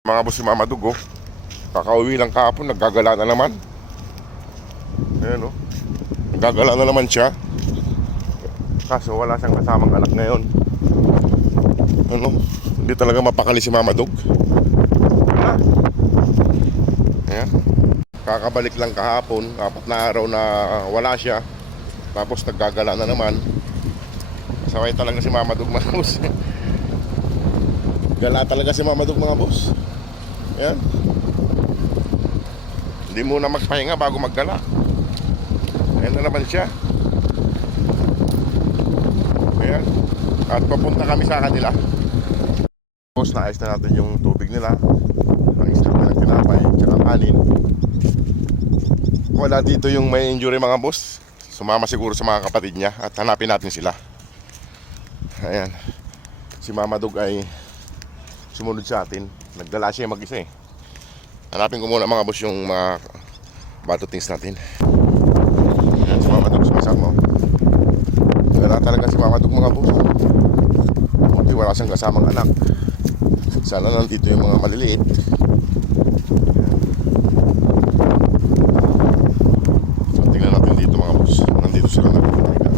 Mga boss, si Mama Dug, oh. Kakauwi lang kahapon, naggagala na naman. Ayan, oh. Naggagala na naman siya. Kaso wala siyang kasamang anak ngayon. Ano? Hindi talaga mapakali si Mama Dug. Ayan. Kakabalik lang kahapon, 4 na araw na wala siya. Tapos naggagala na naman. Saway talaga si Mama Dug, mga boss. Gala talaga si Mama Dug, mga boss. Ayan. Hindi muna magpahinga bago maggala. Ayan na naman siya. Ayan. At papunta kami sa kanila. Boss, naayos na natin yung tubig nila. Ang isip na ng tinapay, tsaka kanin. Wala dito yung may injury, mga boss. Sumama siguro sa mga kapatid niya. At hanapin natin sila. Ayan. Si Mama Dug ay sumunod sa atin. Nagdala siya mag-isa eh. Hanapin ko muna, mga boss, yung mga batutings natin. Ayan, si Mama Dug sumasama. Wala talaga si Mama Dug, mga boss. Buti wala siyang kasamang anak. Sana nandito yung mga maliliit. So, tingnan natin dito, mga boss. Nandito sila nagpapaliga.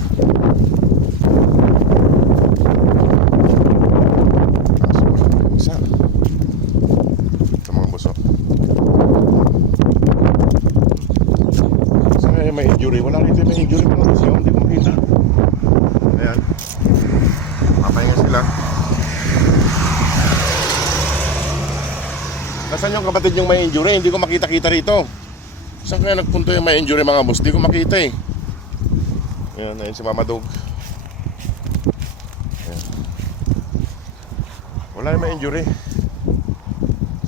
Isa. Ito, mga boss, oh. Saan may injury? Wala rito may injury, mga boss. Hindi ko makita. Ayan. Papahinga sila. Nasaan yung kapatid yung may injury? Hindi ko makita-kita rito. Saan kaya nagpunto yung may injury, mga boss? Hindi ko makita eh. Ayan, ayun si Mama Dug. Ayan. Wala yung may injury.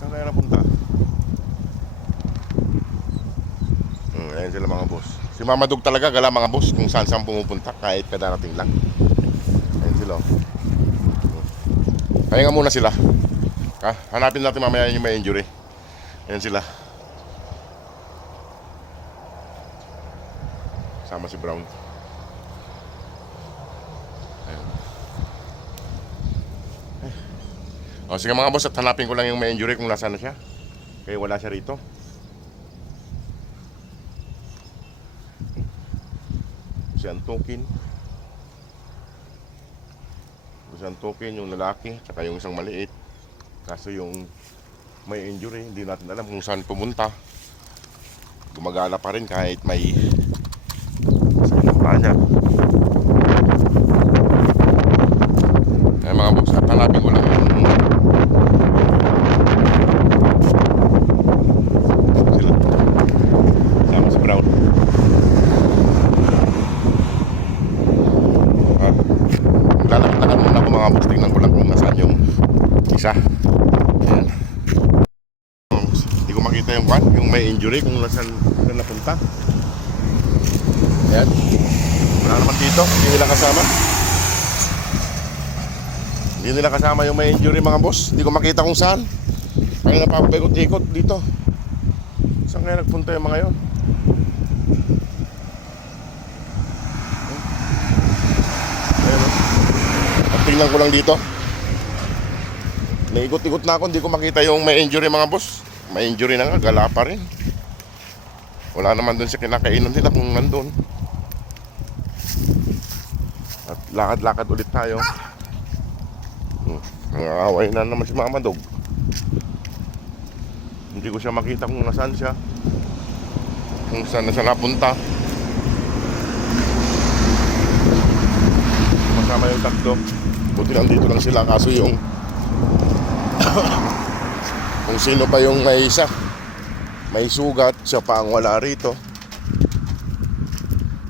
Saan kaya napunta? Ayan sila, mga boss. Si Mama Dug talaga gala, mga boss, kung saan saan pumupunta kahit kadarating lang. Ayan sila. Kaya nga muna sila. Hanapin natin mamaya yung may injury. Ayan sila. Sama si Brown. Ayan. O sige, mga boss, at hanapin ko lang yung may injury kung nasaan na siya. Kaya wala siya rito. Si Antokin. Si Antokin, yung lalaki, tsaka yung isang maliit. Kaso yung may injury, hindi natin alam kung saan pumunta. Gumagala pa rin kahit may sakit ng paa niya. Ay, mga boss, at hanapin ko lang yung sila. Sama si Brown. Lalakitakan muna ako, mga boss. Tingnan ko lang kung nasaan yung isa. Ayan. Hindi ko makita yung may injury kung nasaan napunta. Ayan. Wala naman dito. Hindi nila kasama. Hindi nila kasama yung may injury, mga boss. Hindi ko makita kung saan. Kaya napapaikot-ikot dito. Saan kaya nagpunta yung mga yun? Ayan, at tingnan ko lang dito. Naikot-ikot na ako, hindi ko makita yung may injury, mga boss. May injury na nga, gala pa rin. Wala naman dun sa kinakainan nila kung nandun. At lakad-lakad ulit tayo. Nangaway na naman si Mama Dug. Hindi ko siya makita kung nasaan siya, kung saan na siya napunta. Masama yung tatlo. Buti nandito lang sila, kaso yung kung sino pa yung may isa, may sugat, siya pa ang wala rito.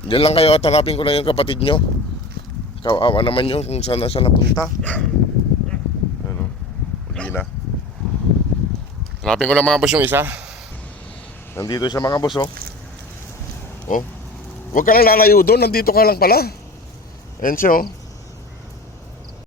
Diyan lang kayo at hanapin ko lang yung kapatid nyo. Kawawa naman yun kung saan na siya napunta. Ano, huli na. Hanapin ko lang, mga boss, yung isa. Nandito siya, mga boss, oh. Oh, huwag ka lang lalayo doon, nandito ka lang pala. Ayan siya, oh.